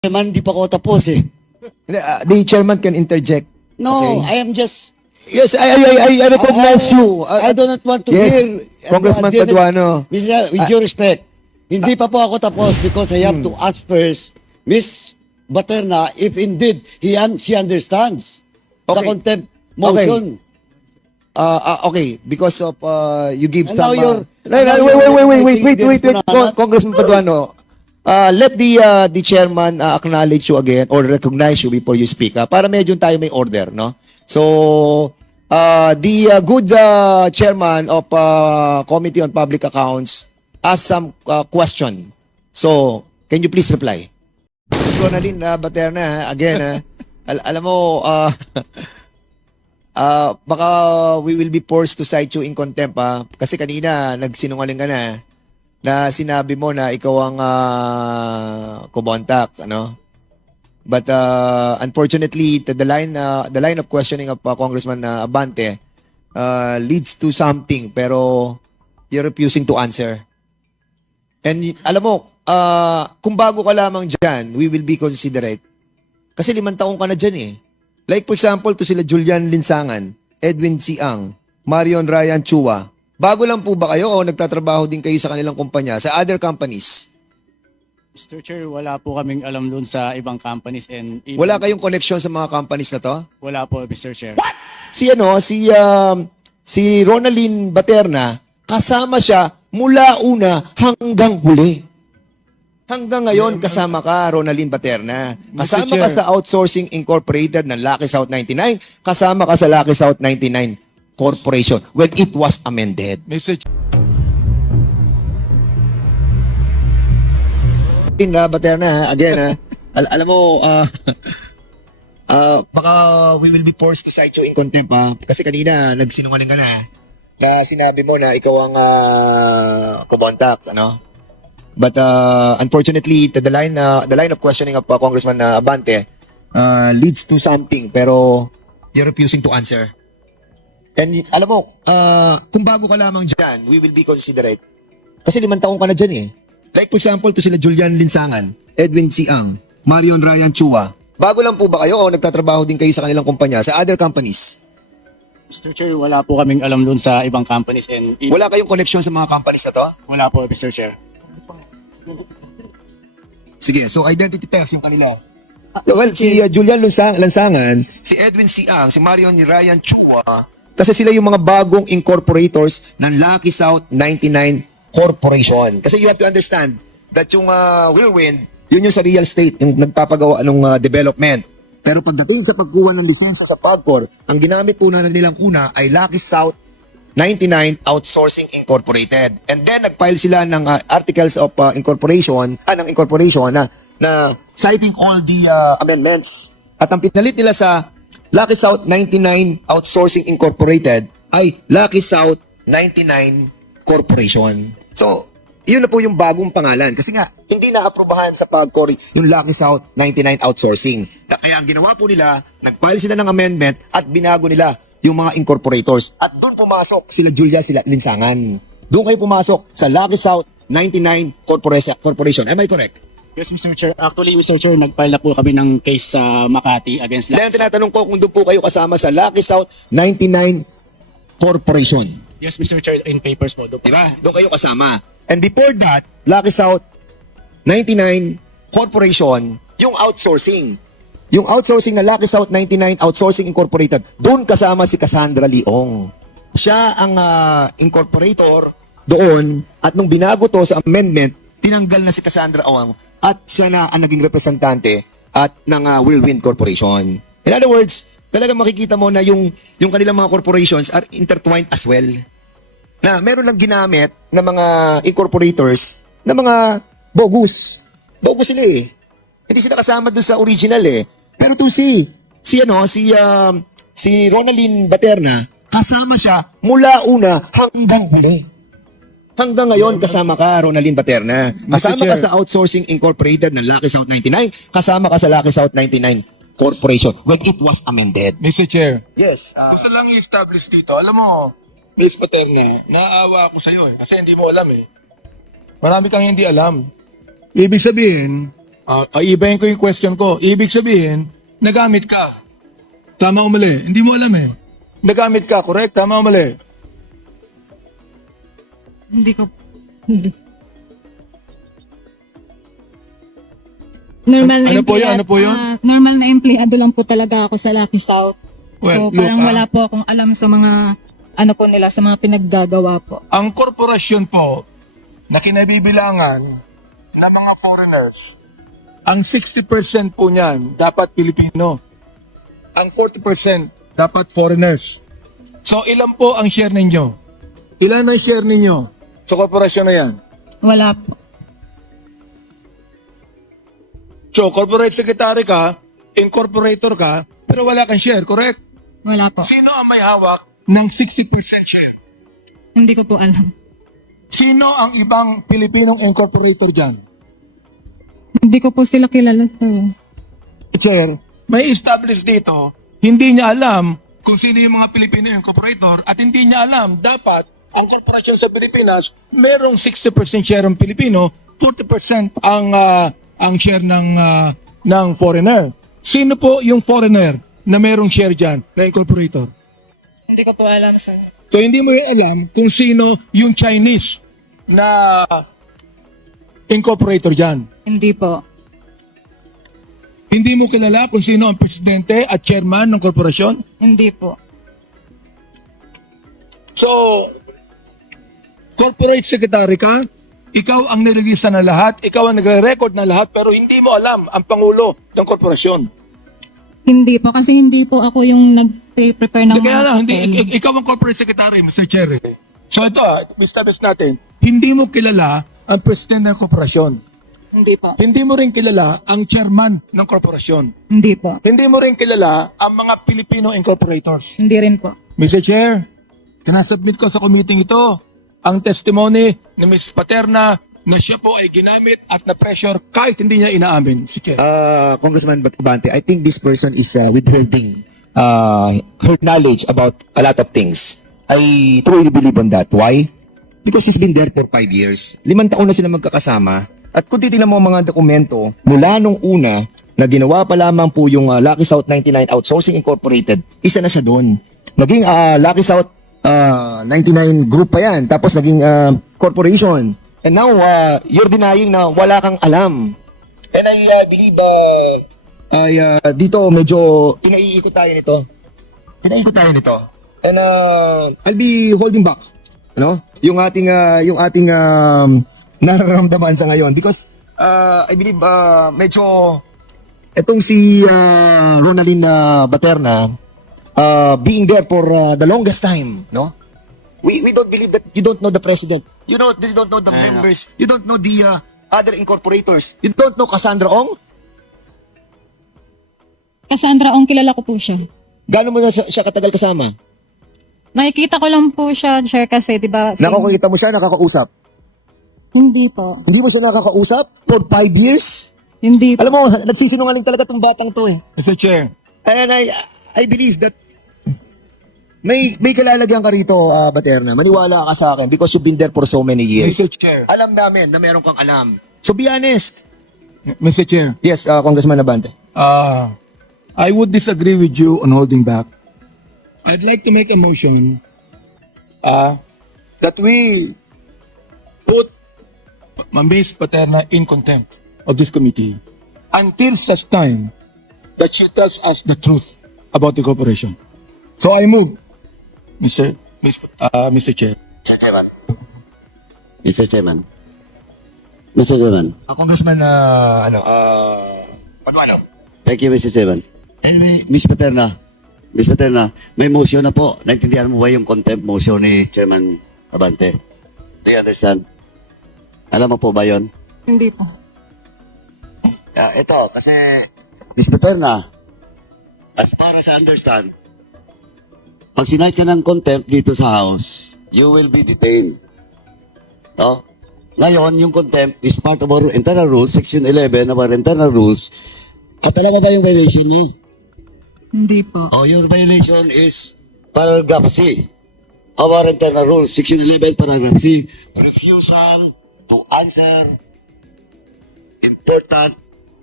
Chairman, di pa ako tapos eh. The chairman can interject. No, Okay. I am just... Yes, I recognize you. I do not want to Yes, hear... Congressman Paduano. With due respect, hindi pa po ako tapos because I have to ask first, Miss Baterna, if indeed she understands the Okay. contempt motion. Okay, because of you give And some... now you're- Wait, Congressman Paduano. Let the chairman acknowledge you again or recognize you before you speak. Para medyo tayo may order, no? So, the good chairman of Committee on Public Accounts asked some question. So, can you please reply? Ronaldin Baterna, again, alam mo, baka we will be forced to cite you in contempt, kasi kanina nagsinungaling ka na sinabi mo na ikaw ang kumontak, ano? But unfortunately, the line of questioning of Congressman Abante leads to something, pero you're refusing to answer. And alam mo, kung bago ka lamang dyan, we will be considerate. Kasi 5 taong ka na dyan eh. Like for example, to sila Julian Linsangan, Edwin Siang, Marion Ryan Chua. Bago lang po ba kayo o nagtatrabaho din kayo sa kanilang kumpanya, sa other companies? Mr. Chair, wala po kaming alam doon sa ibang companies and even, Wala kayong connection sa mga companies na to? wala po, Mr. Chair. Si Ronaldin Baterna, kasama siya mula una hanggang huli. Hanggang ngayon, kasama ka, Ronaldin Baterna. Kasama ka sa Outsourcing Incorporated ng Lucky South 99. Kasama ka sa Lucky South 99 Corporation when it was amended. Mr. Baterna, again, alam mo, baka we will be forced to cite you in contempt, kasi kanina nagsinungaling ka na sinabi mo na ikaw ang kumontak, ano? But unfortunately, the line of questioning of Congressman Abante leads to something, pero you're refusing to answer. And alam mo, kung bago ka lamang dyan, we will be considerate. Kasi 5 taong ka na dyan eh. Like for example, to sila Julian Linsangan, Edwin Siang, Marion Ryan Chua. Bago lang po ba kayo o nagtatrabaho din kayo sa kanilang kumpanya, sa other companies? Mr. Chair, wala po kaming alam doon sa ibang companies and even, Wala kayong connection sa mga companies na to? wala po, Mr. Chair. Sige, so identity theft yung kanila. Well, si Julian Lansangan, si Edwin Siang, si Marion Ryan Chua, kasi sila yung mga bagong incorporators ng Lucky South 99 Corporation. Kasi you have to understand that yung Whirlwind, yun yung sa real estate, yung nagpapagawa ng development. Pero pagdating sa pagkuha ng lisensya sa PAGCOR, ang ginamit po na nilang una ay Lucky South 99 Outsourcing Incorporated. And then nag-file sila ng articles of incorporation na citing all the amendments. At ang pinalit nila sa Lucky South 99 Outsourcing Incorporated ay Lucky South 99 Corporation. So, yun na po yung bagong pangalan. Kasi nga, hindi na-aprobahan sa PAGCOR yung Lucky South 99 Outsourcing. Kaya ang ginawa po nila, nag-file sila ng amendment at binago nila yung mga incorporators. At doon pumasok sila Julia, sila Linsangan. Doon kayo pumasok sa Lucky South 99 Corporation. Am I correct? Yes, Mr. Chair. Actually, Mr. Chair, nag-file na po kami ng case sa Makati against Dahil tinatanong ko kung doon po kayo kasama sa Lucky South 99 Corporation. Yes, Mr. Chair, in papers po. Doon po. Diba? Doon kayo kasama. And before that, Lucky South 99 Corporation, yung outsourcing. Yung outsourcing na Lucky South 99 Outsourcing Incorporated, doon kasama si Cassandra Leong. Siya ang incorporator doon at nung binago to sa amendment, tinanggal na si Cassandra Leong at siya na ang naging representante at ng Whirlwind Corporation. In other words, talagang makikita mo na yung kanilang mga corporations are intertwined as well. Na meron lang ginamit ng mga incorporators na mga bogus. Bogus sila eh. Hindi sila kasama doon sa original eh. Pero to si Ronaldin Baterna, kasama siya mula una hanggang huli. Hanggang ngayon, kasama ka, Ronaldin Baterna. Kasama ka sa Outsourcing Incorporated ng Lucky South 99. Kasama ka sa Lucky South 99 Corporation when it was amended. Mr. Chair, Yes. gusto lang i-establish dito. Alam mo, Miss Paterna, naaawa ako sa'yo kasi hindi mo alam eh. Marami kang hindi alam. Ibig sabihin, Ibahin ko yung question ko. Ibig sabihin, nagamit ka. Tama o mali? Hindi mo alam eh. Nagamit ka, correct? Tama o mali? Hindi ko. Hindi. Normal na Ano po yun? empleyado- Ano po yun? Normal na empleyado lang po talaga ako sa Lucky South. Well, So parang look, wala po akong alam sa mga ano po nila, sa mga pinaggagawa po. Ang korporasyon po na kinabibilangan ng mga foreigners, ang 60% po niyan dapat Pilipino. Ang 40% dapat foreigners. So ilan po ang share ninyo? Ilan ang share ninyo sa korporasyon na yan? Wala po. So corporate secretary ka, incorporator ka, pero wala kang share, correct? Wala po. Sino ang may hawak ng 60% share? Hindi ko po alam. Sino ang ibang Pilipinong incorporator dyan? Hindi ko po sila kilala, sir. Chair, may establish dito, hindi niya alam kung sino yung mga Pilipino incorporator at hindi niya alam dapat ang korporasyon sa Pilipinas merong 60% share ng Pilipino, 40% ang share ng foreigner. Sino po yung foreigner na merong share dyan na incorporator? Hindi ko po alam, sir. So hindi mo yung alam kung sino yung Chinese na incorporator dyan. Hindi po. Hindi mo kilala kung sino ang presidente at chairman ng korporasyon? Hindi po. So, corporate secretary ka, ikaw ang nililista na lahat, ikaw ang nagre-record na lahat, pero hindi mo alam ang pangulo ng korporasyon. Hindi po, kasi hindi po ako yung nag-prepare ng Kaya lang, papel. ikaw ang corporate secretary, Mr. Chair. So ito, establish natin, hindi mo kilala ang presidente ng korporasyon. Hindi po. Hindi mo rin kilala ang chairman ng korporasyon. Hindi po. Hindi mo rin kilala ang mga Filipino incorporators. Hindi rin po. Mr. Chair, sinasubmit ko sa committee ito ang testimony ni Ms. Paterna na siya po ay ginamit at na-pressure kahit hindi niya inaamin. Si Chair. Congressman Bante, I think this person is withholding her knowledge about a lot of things. I truly believe on that. Why? Because she's been there for 5 years. 5 taon na sila magkakasama. At kung titignan mo ang mga dokumento, mula nung una, na ginawa pa lamang po yung Lucky South 99 Outsourcing Incorporated, isa na siya doon. Naging Lucky South 99 group pa yan. Tapos naging corporation. And now, you're denying na wala kang alam. And I believe, dito medyo pinaiikot tayo nito. And I'll be holding back, ano? Yung ating nararamdaman sa ngayon because I believe medyo etong si Ronaldin Baterna being there for the longest time, no? We don't believe that you don't know the president. You don't know the members. You don't know the other incorporators. You don't know Cassandra Ong. Cassandra Ong, kilala ko po siya. Gaano mo na siya katagal kasama? Nakikita ko lang po siya, sir, kasi, di ba? Nakakita mo siya, nakakausap. Hindi po. Hindi mo siya nakakausap for 5 years? Hindi po. Alam mo, nagsisinungaling talaga tong batang to eh. Mr. Chair, And I believe that may kalalagyan ka rito, Baterna. Maniwala ka sa akin because you've been there for so many years. Mr. Chair, Alam namin na meron kang alam. So be honest. Mr. Chair, Yes, Congressman Abante. I would disagree with you on holding back. I'd like to make a motion that we put Ms. Paterna in contempt of this committee until such time that she tells us the truth about the corporation. So I move, Mr. Chair. Mr. Chairman. Mr. Chairman. Congressman, Paduano. Thank you, Mr. Chairman. Anyway, Miss Paterna, may motion na po. Naintindihan mo ba yung contempt motion ni Chairman Abante? Do you understand? Alam mo po ba yon? Hindi po. Ito, kasi Miss Paterna, as far as I understand, pag sinight ka ng contempt dito sa House, you will be detained. No? Ngayon, yung contempt is part of our internal rules, Section 11 of our internal rules. At alam mo ba yung violation niya? Hindi po. Oh, your violation is paragraph C of our internal rules, Section 11, paragraph C. Refusal to answer important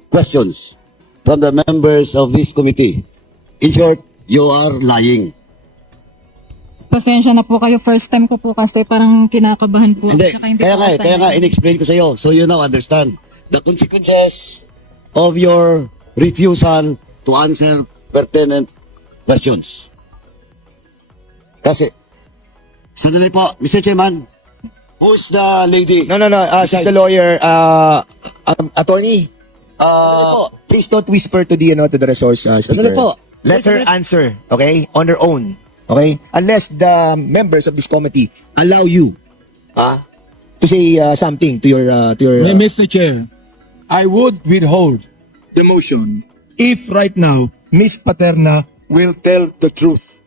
questions from the members of this committee. In short, you are lying. Pasensya na po kayo. First time ko po kasi parang kinakabahan po. Hindi, Tsaka hindi kaya po nga, ako kaya nga, sanay. in-explain ko sa iyo. So you now understand the consequences of your refusal to answer pertinent questions. Kasi, sandali po, Mr. Chairman, who's the lady? No. She's the lawyer. Attorney, please don't whisper to the to the resource speaker. Sandali po. Let her answer, okay, on her own, okay? Unless the members of this committee allow you, to say something to your Mr. Chair, I would withhold the motion if right now Miss Paterna will tell the truth.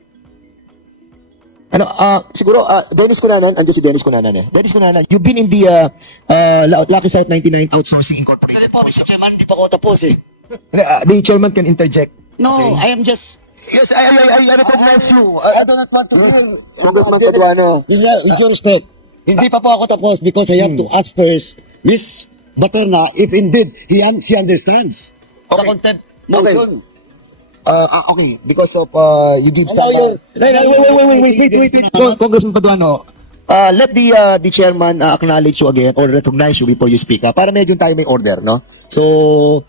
siguro, Dennis Cunanan, andyan si Dennis Cunanan eh. Dennis Cunanan, you've been in the Lucky South 99 Outsourcing Incorporated. Sandali po, Mr. Chairman, hindi pa ako tapos eh. The chairman can interject. No, I am just... Yes, I recognize you. I do not want to hear. Congressman Paduano. With your respect, hindi pa po ako tapos because I have to ask first Miss Baterna if indeed she understands the Okay. contempt Okay. motion. Okay, because of you give Allow your- wait, Congressman Paduano. Let the chairman acknowledge you again or recognize you before you speak. Para medyo tayo may order, no? So,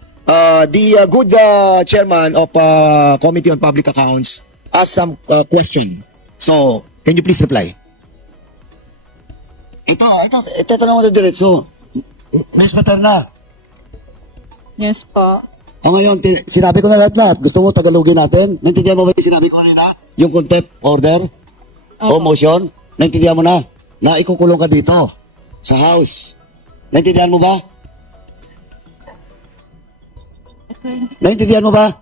the good chairman of Committee on Public Accounts asked some question. So, can you please reply? Ito tanong mo na diretso. Miss Baterna, Yes po. ngayon, sinabi ko na lahat-lahat. Gusto mo tagalogin natin? Naintindihan mo ba yung sinabi ko kanina? Yung contempt order o motion? Naintindihan mo na? Na ikukulong ka dito sa house. Naintindihan mo ba? Naintindihan mo ba?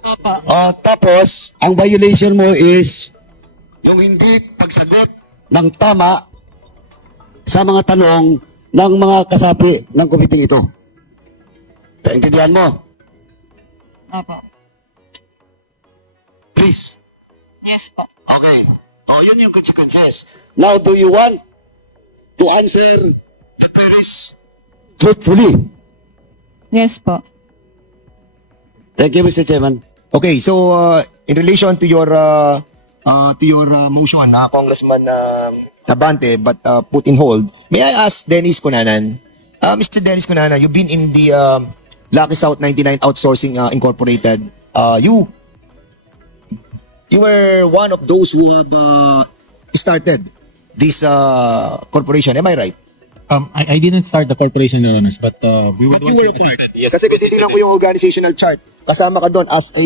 Opo. Tapos, ang violation mo is yung hindi pagsagot ng tama sa mga tanong ng mga kasapi ng komiting ito. Naintindihan mo? Opo. Please. Yes po. Okay. Yun yung consequences. Now, do you want to answer the queries truthfully? Yes po. Thank you, Mr. Chairman. Okay, so in relation to your motion, Congressman Tabante, but put in hold, may I ask Dennis Cunanan, Mr. Dennis Cunanan, you've been in the Lucky South 99 Outsourcing Incorporated. You were one of those who have started this corporation. Am I right? I didn't start the corporation, Your Honors, but we were But you were a part. Yes, Kasi kung titignan ko yung organizational chart, kasama ka doon as a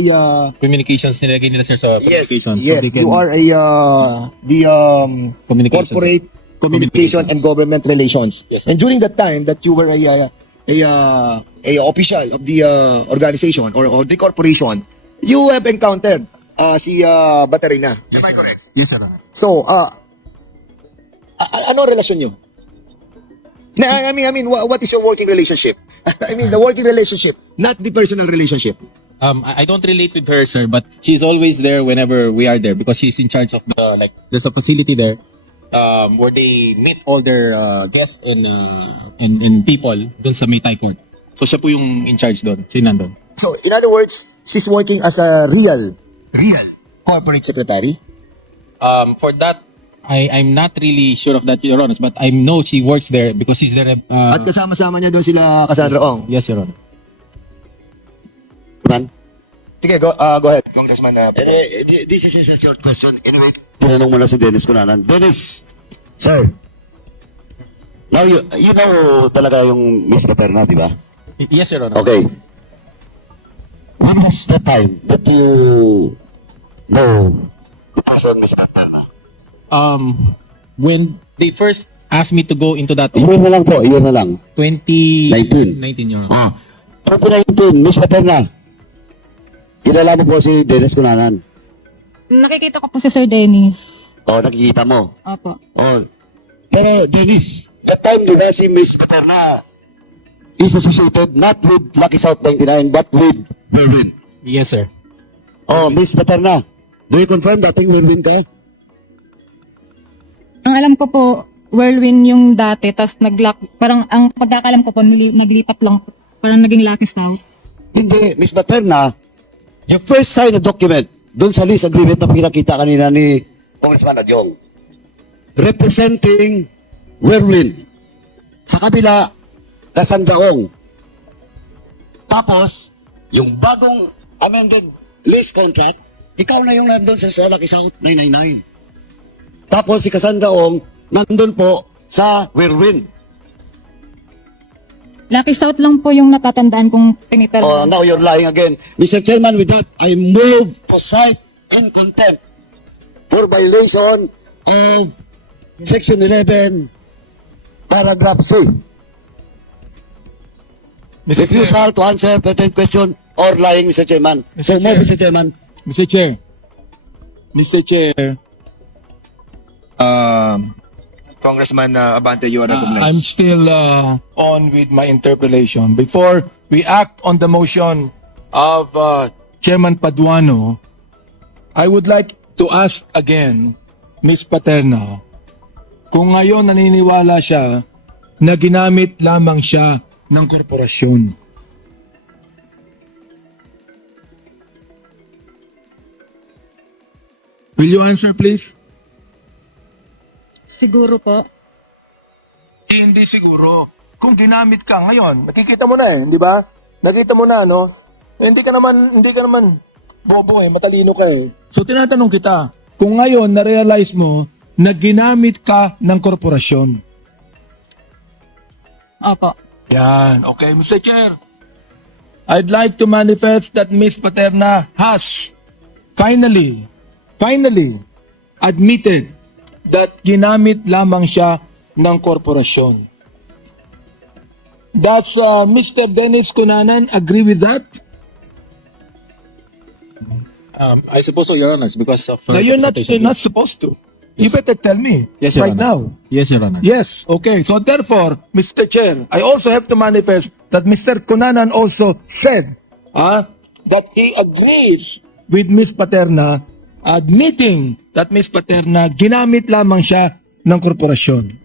communications nilagay nila sir sa yes, communications. yes, So they can- you are the Communications. corporate communication and government relations. Yes. And during that time that you were a official of the organization or the corporation, you have encountered si Baterina. Am I correct? Yes, Sir. So, ano relasyon nyo? I mean, what is your working relationship? I mean, the working relationship, not the personal relationship. I don't relate with her, sir, but she's always there whenever we are there because she's in charge of the there's a facility there where they meet all their guests and people doon sa May Thai Court. So siya po yung in charge doon. Siya nandun. So, in other words, she's working as a real corporate secretary. For that, I'm not really sure of that, Your Honor, but I know she works there because she's there. At kasama-sama niya doon sila Cassandra Ong. Yes, Your Honor. Man? Sige, go ahead, Congressman. Anyway, this is a short question. Anyway, tinanong mo na si Dennis Cunanan. Dennis, sir, now you know talaga yung Miss Baterna, di ba? Yes, Your Honor. Okay. When was the time that you know the person Miss Baterna? When they first asked me to go into that Yun na lang po, yun na lang. 2019, Your Honor. 2019, Miss Baterna. Kilala mo po si Dennis Cunanan. Nakikita ko po si Sir Dennis. Nakikita mo. Opo. Pero Dennis, that time di ba si Miss Baterna is associated not with Lucky South 99 but with Merwin. Yes, sir. Miss Baterna, do you confirm dating Merwin ka? Ang alam ko po, whirlwind yung dati, tapos parang ang pagkakalam ko po, naglipat lang po Parang naging Lucky South. Hindi, Miss Paterna, you first sign a document doon sa lease agreement na pinakita kanina ni Congressman Adyong, representing Whirlwind. Sa kabila, Kasandaong. Tapos, yung bagong amended lease contract, ikaw na yung nandun sa Lucky South 999. Tapos si Kasandaong, nandun po sa Whirlwind. Lucky South lang po yung natatandaan kong pinipirma. Oh, now you're lying again. Mr. Chairman, with that, I move to cite in contempt for violation of Section 11, Paragraph C. Mr. Chair, Refusal to answer pertinent question or lying, Mr. Chairman. So move, Mr. Chairman. Mr. Chair. Mr. Chair, Congressman Abante, you are I'm recognized. still on with my interpellation. Before we act on the motion of Chairman Paduano, I would like to ask again, Ms. Paterna, kung ngayon naniniwala siya na ginamit lamang siya ng korporasyon. Will you answer, please? Siguro po. Hindi siguro. Kung ginamit ka ngayon, nakikita mo na di ba? Nakita mo na, no? Hindi ka naman bobo matalino ka So tinatanong kita, kung ngayon na-realize mo na ginamit ka ng korporasyon. Opo. Yan, okay, Mr. Chair. I'd like to manifest that Ms. Paterna has finally admitted that ginamit lamang siya ng korporasyon. Does Mr. Dennis Cunanan agree with that? I suppose so, Your Honor, because of No, you're not supposed to. You better tell me Yes, Your right Honor. now. Yes, Your Honor. Yes, okay. So therefore, Mr. Chair, I also have to manifest that Mr. Cunanan also said that he agrees with Ms. Paterna, admitting that Ms. Paterna ginamit lamang siya ng korporasyon.